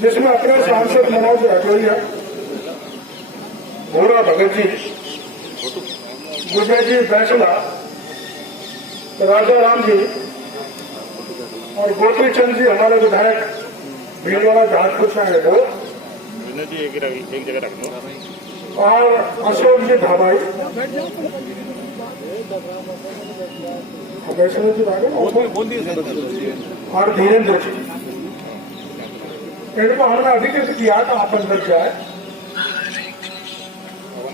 जिसमें अपने सांसद मनोज राठौरिया, भोरा भगत जी, विजय जी बैसला, राजा राम जी और गोपी चंद जी हमारे विधायक भीलवाड़ा घाटपुर से आए वो, एक जगह रख लो। और अशोक जी भाई वैष्णव जी और धीरेन्द्र जी, इनको हमने अधिकृत किया था आप अंदर जाए।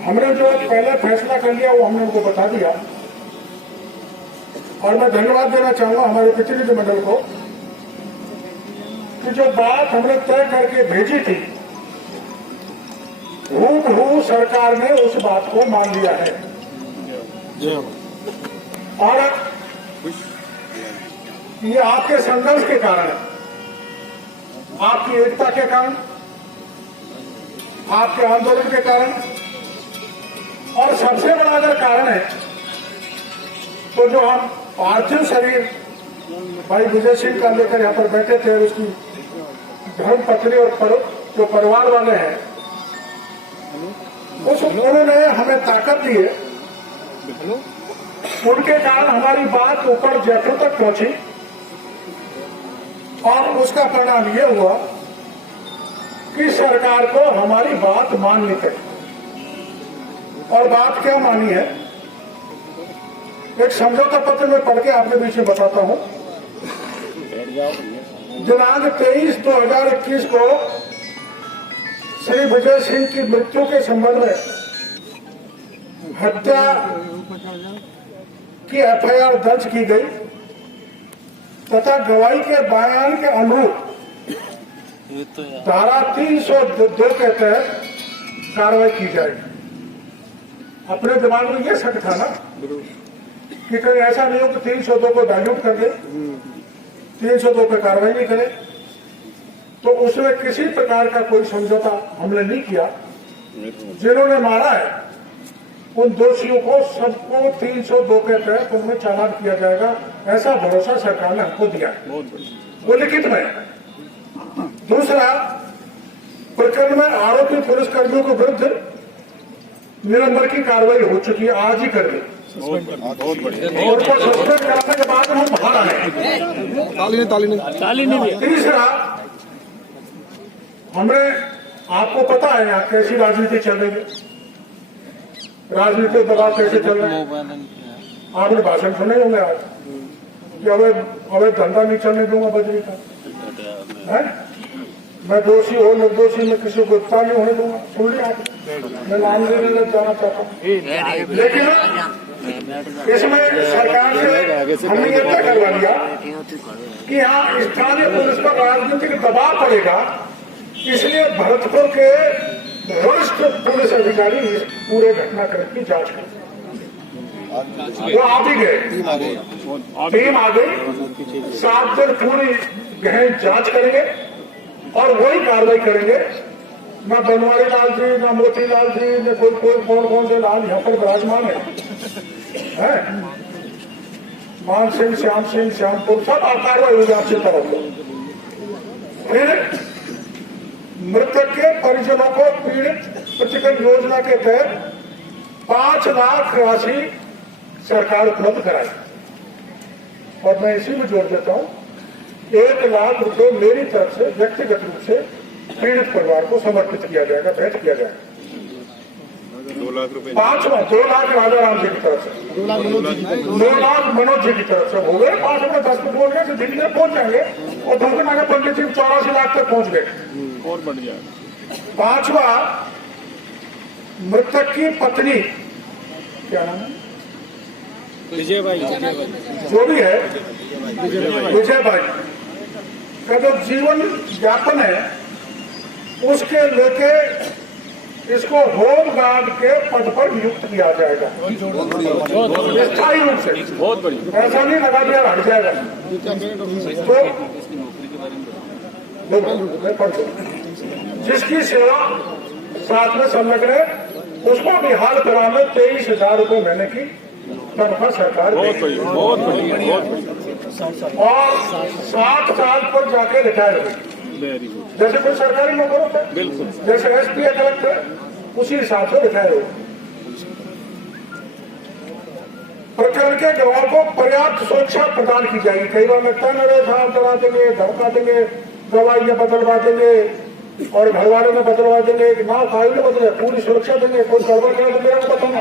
हमने जो पहले फैसला कर लिया वो हमने उनको बता दिया और मैं धन्यवाद देना चाहूंगा हमारे प्रतिनिधिमंडल को कि जो बात हमने तय करके भेजी थी हूबहू सरकार ने उस बात को मान लिया है और ये आपके संघर्ष के कारण है, आपकी एकता के कारण, आपके आंदोलन के कारण, और सबसे बड़ा अगर कारण है तो जो हम पार्थिव शरीर भाई विजय सिंह का लेकर यहाँ पर बैठे थे, उसकी धर्म पत्नी और जो परिवार वाले हैं उन्होंने हमें ताकत दी है। उनके कारण हमारी बात ऊपर जयपुर तक पहुंची और उसका परिणाम ये हुआ कि सरकार को हमारी बात माननी पड़ी। और बात क्या मानी है, एक समझौता पत्र में पढ़ के आपके बीच में बताता हूं। दिनांक 23/2021 को श्री विजय सिंह की मृत्यु के संबंध में हत्या की एफआईआर दर्ज की गई तथा गवाही के बयान के अनुरूप धारा 302 के तहत कार्रवाई की जाएगी। अपने दिमाग में ये शक था ना कि कहीं ऐसा नहीं हो कि 302 को डाइल्यूट कर दे, 302 पे कार्रवाई नहीं करे। तो उसमें किसी प्रकार का कोई समझौता हमने नहीं किया। जिन्होंने मारा है उन दोषियों को सबको 302 के तहत उनमें चालान किया जाएगा, ऐसा भरोसा सरकार ने हमको दिया, वो लिखित में। दूसरा, प्रकरण में आरोपी पुलिसकर्मियों के विरुद्ध निलंबन की कार्रवाई हो चुकी है, आज ही कर दी। उनको सस्पेंड कराने के बाद हम बाहर आए। ताली नहीं। तीसरा, हमने आपको पता है यहाँ कैसी राजनीति चल रही है, राजनीतिक दबाव कैसे चल रहा है। आपने भाषण सुने होंगे आज कि अवैध धंधा नहीं चलने दूंगा बजरी का, है? मैं दोषी हो निर्दोषी में किसी को गिरफ्तार नहीं होने दूंगा। सुन लिया, मैं नाम लेने जाना चाहता हूँ। लेकिन इसमें सरकार से हमने ये तय करवा लिया कि यहाँ स्थानीय पुलिस पर राजनीतिक दबाव पड़ेगा, इसलिए भरतपुर के वरिष्ठ पुलिस अधिकारी इस पूरे घटनाक्रम की जांच करें। वो आप ही गए, टीम आ गई, 7 दिन पूरी गहन जांच करेंगे और वही कार्रवाई करेंगे। ना बनवारी लाल जी, ना मोतीलाल जी, न कोई कौन से लाल यहाँ पर विराजमान है? मान सिंह, श्याम सिंह, श्यामपुर, सब कार्रवाई होगी आपसे तरफ। फिर मृतक के परिजनों को पीड़ित प्रतिकर योजना के तहत 5 लाख राशि सरकार उपलब्ध कराई। और मैं इसी में जोड़ देता हूं, 1 लाख रुपए मेरी तरफ से व्यक्तिगत रूप से पीड़ित परिवार को समर्पित किया जाएगा, भेंट किया जाएगा। 2 लाख रुपए, 2 लाख राजा राम जी की तरफ से, 2 लाख मनोज जी की तरफ से हो गए। 5 में 10 बोल गए तो दिल्ली में पहुंच जाएंगे और धोखे नागे पंडित जी 84 लाख तक पहुंच गए और बढ़ जाएगा। 5वां, मृतक की पत्नी, क्या नाम है, विजय बाई, जो भी है विजय बाई का जो जीवन यापन है उसके लेके इसको होम गार्ड के पद पर नियुक्त किया जाएगा स्थायी रूप से। बहुत बढ़िया, ऐसा नहीं लगा दिया हट जाएगा। तो जिसकी सेवा साथ में संलग्न है उसको भी हाल फिलहाल में 23,000 रुपये महीने की तनख्वाह सरकार देगी और 60 साल पर जाके रिटायर होगी। जैसे कोई सरकारी नौकर होता है, बिल्कुल जैसे एसपी या कलेक्टर, उसी हिसाब से रिटायर हो। प्रकरण के गवाह को पर्याप्त सुरक्षा प्रदान की जाएगी। कई बार लगता है मेरे साथ डरा देंगे, धमका देंगे, गवाही में बदलवा देंगे और घर वालों में बदलवा देंगे, ना फाइल में बदले, पूरी सुरक्षा देंगे। कोई गड़बड़ करे तो मेरे को बताना,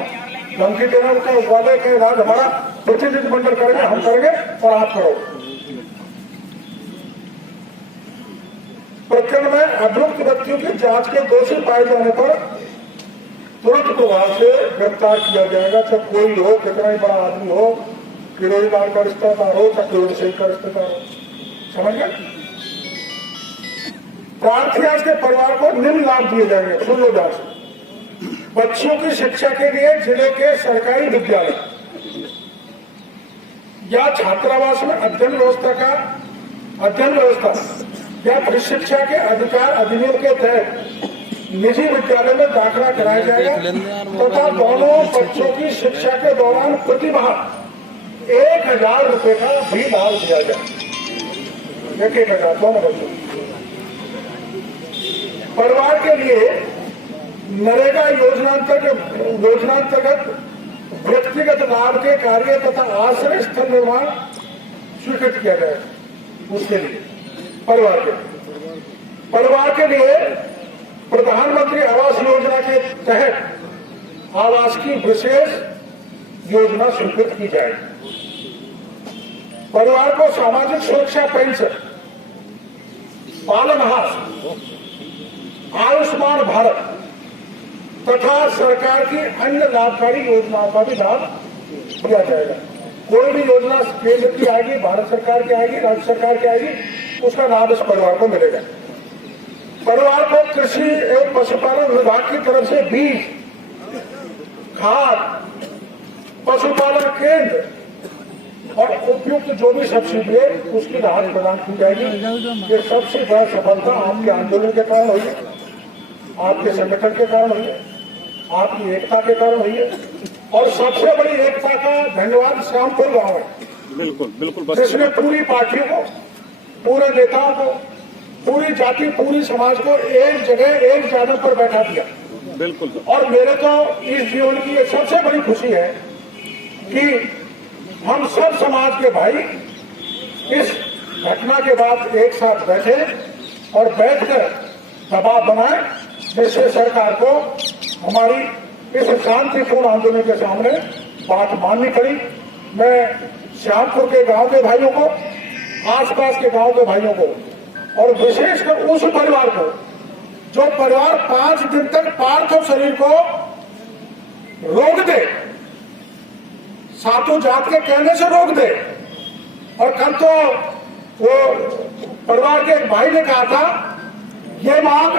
धमकी देना उनका वादे के राज हमारा प्रतिनिधिमंडल करेंगे, हम करेंगे और आप करो। प्रकरण में अभियुक्त व्यक्तियों की जांच के दोषी पाए जाने पर तुरंत प्रभाव से गिरफ्तार किया जाएगा। चाहे कोई हो, कितना ही बड़ा आदमी हो, किरोड़ीदार का रिश्तेदार हो, चाहे करोड़ सिंह का रिश्तेदार हो, समझ गए। प्रार्थी के परिवार को निम्न लाभ दिए जाएंगे। सुनो ध्यान से। बच्चों की शिक्षा के लिए जिले के सरकारी विद्यालय या छात्रावास में अध्ययन व्यवस्था या शिक्षा के अधिकार अधिनियम के तहत निजी विद्यालय में दाखिला कराया जाएगा तथा दोनों बच्चों की शिक्षा के दौरान प्रति माह 1,000 रुपए का भी लाभ दिया जाए। 1,000 दोनों बच्चों। परिवार के लिए नरेगा योजनांतर्गत व्यक्तिगत लाभ के कार्य तथा आश्रय स्थल निर्माण स्वीकृत किया जाएगा। उसके लिए परिवार के लिए प्रधानमंत्री आवास योजना के तहत आवास की विशेष योजना स्वीकृत की जाएगी। परिवार को सामाजिक सुरक्षा पेंशन, पालनहार, आयुष्मान भारत तथा सरकार की अन्य लाभकारी योजनाओं का भी लाभ दिया जाएगा। कोई भी योजना केंद्र की आएगी, भारत सरकार की आएगी, राज्य सरकार की आएगी, उसका लाभ इस परिवार को मिलेगा। परिवार को कृषि एवं पशुपालन विभाग की तरफ से बीज, खाद, पशुपालन केंद्र और उपयुक्त जो भी सब्सिडी है उसकी राहत प्रदान की जाएगी। ये सबसे बड़ा सफलता आपके आंदोलन के कारण हुई है, आपके संगठन के कारण हुई है, आपकी एकता के कारण हुई है। और सबसे बड़ी एकता का धन्यवाद श्यामपुर गांव है। बिल्कुल जिसने पूरी पार्टियों को, पूरे नेताओं को, पूरी जाति, पूरी समाज को एक जगह, एक जानब पर बैठा दिया। बिल्कुल। और मेरे तो इस जीवन की ये सबसे बड़ी खुशी है कि हम सब समाज के भाई इस घटना के बाद एक साथ बैठे और बैठकर दबाव बनाए, जिससे सरकार को हमारी इस शांतिपूर्ण आंदोलन के सामने बात माननी पड़ी। मैं श्यामपुर के गांव के भाइयों को, आसपास के गांव के भाइयों को और विशेषकर उस परिवार को जो परिवार 5 दिन तक पार्थिव शरीर को रोक दे, सातों जात के कहने से रोक दे। और कल तो वो परिवार के एक भाई ने कहा था, ये मांग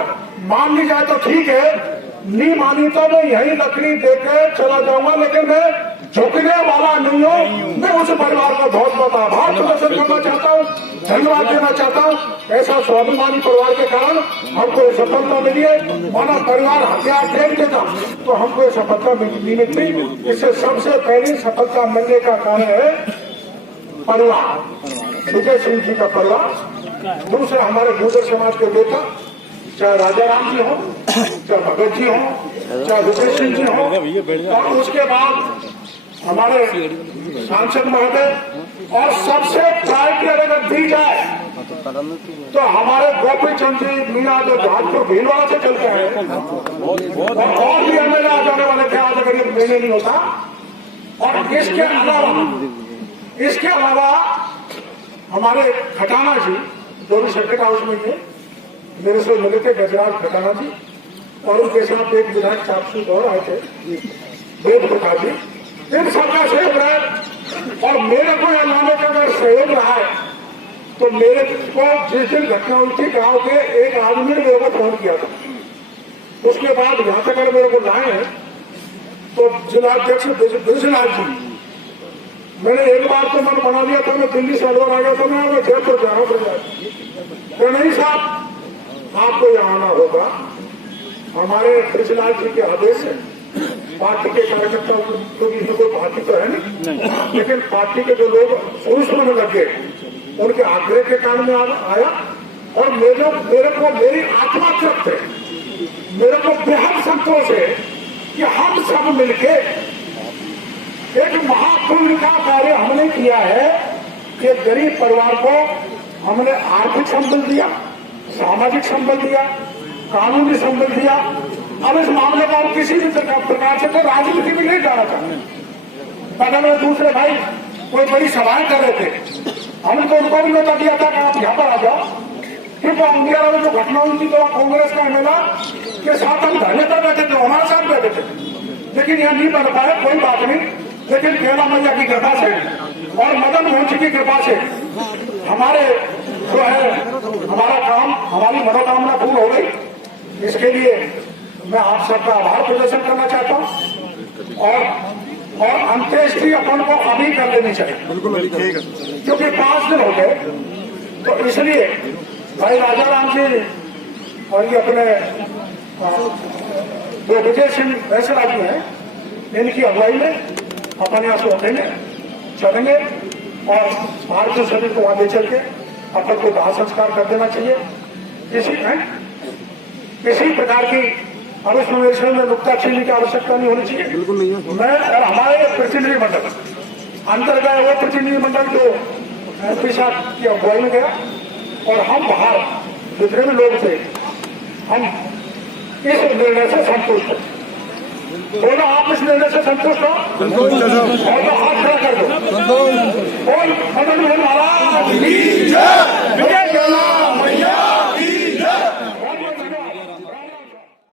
मान ली जाए तो ठीक है, नहीं मानी तो मैं यही लकड़ी देकर चला जाऊंगा, लेकिन मैं झुकने वाला नहीं हूं। मैं उस परिवार का बहुत बहुत आभार प्रदर्शन करना चाहता हूं, धन्यवाद देना चाहता हूं। ऐसा स्वाभिमानी परिवार के कारण हमको सफलता मिली है। माना परिवार हथियार फेंक देता तो हमको सफलता नहीं मिलती। इससे सबसे पहली सफलता मिलने का कारण है परिवार, विजय सिंह जी का परिवार। दूसरा हमारे गुर्जर समाज के नेता, चाहे राजा राम जी हो, चाहे भगत जी हो, चाहे विजय सिंह जी हो, और उसके बाद हमारे सांसद महोदय। और सबसे प्रायोरिटी अगर दी जाए तो हमारे गोपी चंद जी मीना जो जहाजपुर भीलवाड़ा से चलते हैं, और भी एमएलए आ जाने वाले थे आज अगर ये निर्णय नहीं होता। और इसके अलावा हमारे खटाना जी जो भी सर्किट हाउस में थे, मेरे से मिले थे गजराज खटाना जी, और उनके साथ एक विधायक चापसूद और आए थे, देव प्रकाश जी। इन सबका सहयोग रहा। और मेरे को यह लाने का अगर सहयोग रहा है तो मेरे को जिस दिन घटना हुई थी गांव के एक आदमी ने मेरे को फोन किया था। उसके बाद यहां तक अगर मेरे को लाए हैं तो जिलाध्यक्ष ब्रजलाल जी, मैंने एक बार तो मन बना लिया था, मैं दिल्ली से अलवर आ गया था, मैं जयपुर जा रहा हूँ। तो नहीं साहब, आपको यहाँ आना होगा। हमारे ब्रजलाल जी के आदेश है, पार्टी के कार्यकर्ता, क्योंकि इसमें कोई पार्टी तो है नहीं, लेकिन पार्टी के जो लोग शुरू में लगे उनके आग्रह के कारण में आया। और मेरे को मेरी आत्मा तृप्त है, मेरे को बेहद संतोष है कि हम सब मिलके एक महापुण्य का कार्य हमने किया है कि गरीब परिवार को हमने आर्थिक संबल दिया, सामाजिक संबल दिया, कानूनी संबल दिया। अब इस मामले को हम किसी भी प्रकार से तो राजनीति में नहीं जाना चाहते। बगल में दूसरे भाई कोई बड़ी सभाएं कर रहे थे, हमने तो उनको भी न्योता दिया था कि आप यहाँ पर आ जाओ, क्योंकि अंगियारा में जो घटना हुई थी तो कांग्रेस का एमएलए के साथ हम धरने पर बैठे थे, हमारे साथ बैठे थे, लेकिन यहाँ नहीं बन पाए, कोई बात नहीं। लेकिन केला मैया की कृपा से और मदन मोहन जी की कृपा से हमारे जो है हमारा काम, हमारी मनोकामना पूर्ण हो गई। इसके लिए मैं आप सबका आभार प्रदर्शन करना चाहता हूँ और अंत्येष्टि अपन को अभी कर लेनी चाहिए, क्योंकि 5 दिन हो गए। तो इसलिए भाई राजा राम जी और ये अपने जो विजय सिंह फैसला जी हैं, इनकी अगुवाई में अपन यहाँ से उठेंगे, चलेंगे और भारतीय शरीर को वहां ले चल के अपन को दाह संस्कार कर देना चाहिए। किसी प्रकार की अब इसमें में नुक्ताचीनी की आवश्यकता नहीं होनी चाहिए। बिल्कुल नहीं है। मैं और हमारे प्रतिनिधिमंडल अंदर गए, वो प्रतिनिधिमंडल जो एमपी साहब की अगुवाई में गया और हम बाहर जितने भी लोग थे, हम इस निर्णय से संतुष्ट हैं। बोलो आप इस निर्णय से संतुष्ट हो? और तो हाथ खड़ा कर दो। और मदन मोहन महाराज की जय, विजय केला मैया